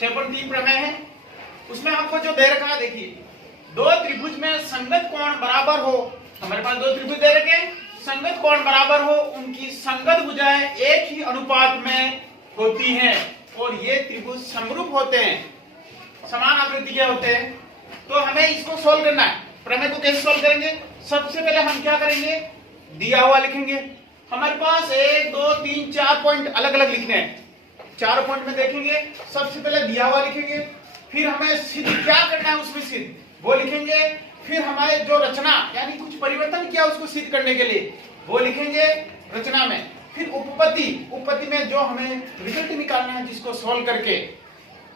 6.3 प्रमेय है। उसमें हमको जो दे रखा है, देखिए दो त्रिभुज में संगत कोण बराबर हो, हमारे पास दो त्रिभुज दे रखे, संगत कोण बराबर हो, उनकी संगत भुजाएं एक ही अनुपात में होती हैं और ये त्रिभुज समरूप होते हैं, समान आकृति के होते हैं। तो हमें इसको सोल्व करना है। प्रमेय को कैसे सोल्व करेंगे? सबसे पहले हम क्या करेंगे, दिया हुआ लिखेंगे। हमारे पास 1 2 3 4 पॉइंट अलग अलग लिखने हैं, चारों पॉइंट में देखेंगे। सबसे पहले दिया हुआ लिखेंगे, फिर हमें सिद्ध क्या करना है उसमें सिद्ध वो लिखेंगे, फिर हमारे जो रचना यानी कुछ परिवर्तन किया उसको सिद्ध करने के लिए वो लिखेंगे रचना में, फिर उपपत्ति में जो हमें रिजल्ट निकालना है जिसको सोल्व करके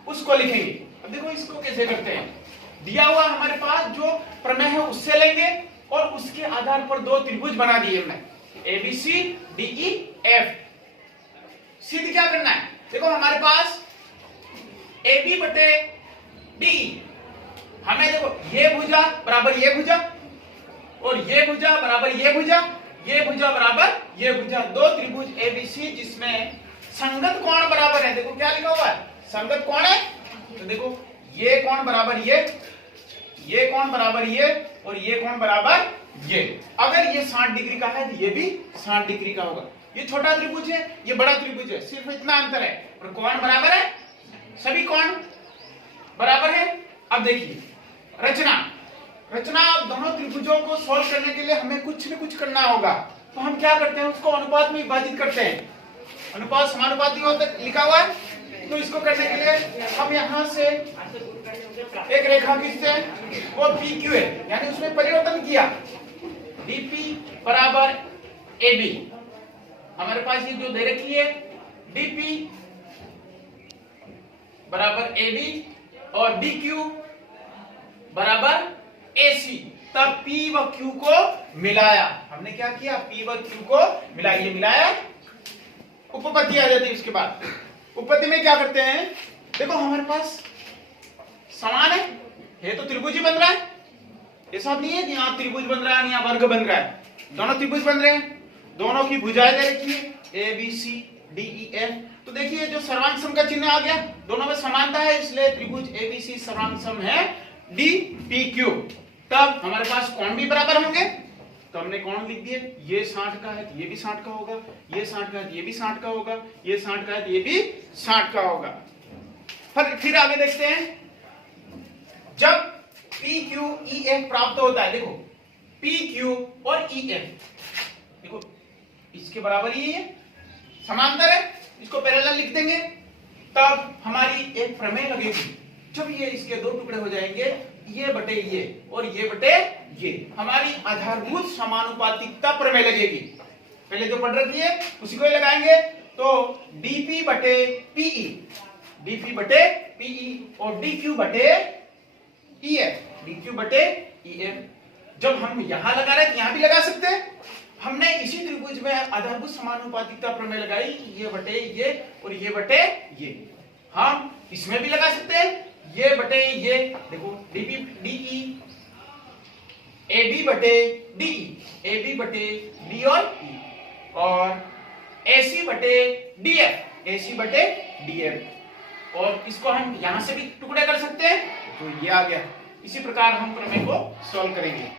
उसको लिखेंगे। अब देखो इसको कैसे करते हैं। दिया हुआ हमारे पास जो प्रमेय है उससे लेंगे और उसके आधार पर दो त्रिभुज बना दिए हमने, ABC DE F। सिद्ध क्या करना है? देखो हमारे पास AB बटे DE, हमें देखो ये भुजा बराबर ये भुजा और ये भुजा बराबर ये भुजा, ये भुजा बराबर ये भुजा, दो त्रिभुज ABC जिसमें संगत कोण बराबर है। देखो क्या लिखा हुआ है, संगत कोण है। तो देखो ये कोण बराबर ये कोण बराबर ये और ये कोण बराबर ये। अगर ये 60 डिग्री का है तो ये भी 60 डिग्री का होगा। ये छोटा त्रिभुज है, ये बड़ा त्रिभुज है, सिर्फ इतना अंतर है और कोण बराबर है, सभी कोण बराबर है। अब देखिए रचना दोनों त्रिभुजों को सोल्व करने के लिए हमें कुछ न कुछ करना होगा। तो हम क्या करते हैं, उसको अनुपात में विभाजित करते हैं। अनुपात समानुपाती होता लिखा हुआ है, तो इसको करने के लिए हम यहाँ से एक रेखा खींचते हैं, वो PQ है, यानी उसमें परिवर्तन किया। DP बराबर AB, हमारे पास ये जो दे रखी है DP बराबर AB और DQ बराबर AC। तब P व Q को मिलाया। हमने क्या किया, P व Q को मिलाया, ये मिलाया, उपपत्ति आ जाती है। उसके बाद उपपत्ति में क्या करते हैं, देखो हमारे पास समान है तो त्रिभुज ही बन रहा है। ऐसा नहीं है कि यहाँ त्रिभुज बन रहा है यहाँ वर्ग बन रहा है, दोनों त्रिभुज बन रहे हैं, दोनों की भुजाएं दे रखी है ABC DE F। तो देखिए जो सर्वांग सम का चिन्ह आ गया, दोनों में समानता है, इसलिए त्रिभुज ABC सर्वांग सम है DPQ। तब हमारे पास कोण भी बराबर होंगे, तो हमने कोण लिख दिए, ये 60 का है तो ये भी 60 का होगा, ये 60 का है तो ये भी 60 का होगा, ये 60 का है तो ये भी 60 का होगा। फिर आगे देखते हैं, जब PQEF प्राप्त होता है, देखो PQ और EF देखो इसके बराबर ही है, समांतर है, इसको पैरेलल लिख देंगे। तब हमारी एक प्रमेय लगेगी, जब ये इसके दो टुकड़े हो जाएंगे, ये बटे ये और ये बटे ये, हमारी आधारभूत समानुपातिकता प्रमेय लगेगी। पहले जो पढ़ रखी है उसी को ही लगाएंगे। तो DP बटे PE, DP बटे PE और DQ बटे EF, DQ बटे EF। जब हम यहां लगा रहे थे यहां भी लगा सकते हैं। हमने इसी त्रिभुज में आधारभूत समानुपातिकता प्रमेय लगाई, ये बटे ये और ये बटे ये। हम इसमें भी लगा सकते हैं, ये बटे ये, देखो DP DE, AB बटे DE, AB बटे D और E, और AC बटे DF, AC बटे DF। और इसको हम यहां से भी टुकड़े कर सकते हैं, तो ये आ गया। इसी प्रकार हम प्रमेय को सॉल्व करेंगे।